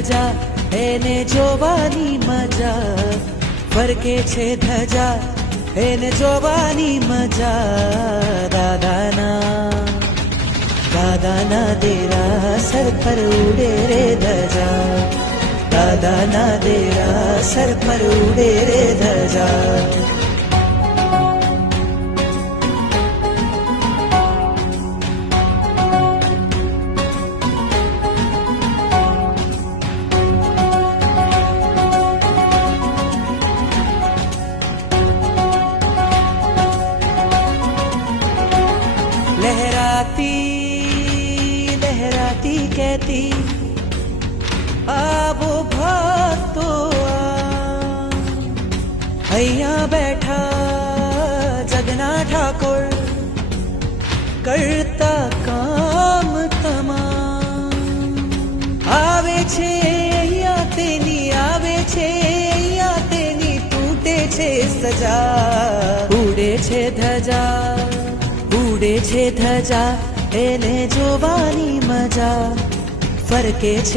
ધજા એને જોવાની મજા, ફરકે છે ધજા એને જોવાની મજા. દાદાના દેરાસર પર ઉડે રે ધજા, દાદાના દેરાસર પર ઉડે રે ધજા. लहराती लहराती कहती आबो भक्तो અહીંયા બેઠા જગના ઠાકોર કરતા કામ તમામ. આવે છે અહીંયા તેની, આવે છે અહીંયા તેની, તૂટે છે સજા. ઉડે છે ધજા, ઉડે છે ધજા એને જોવાની મજા, ફરકે છે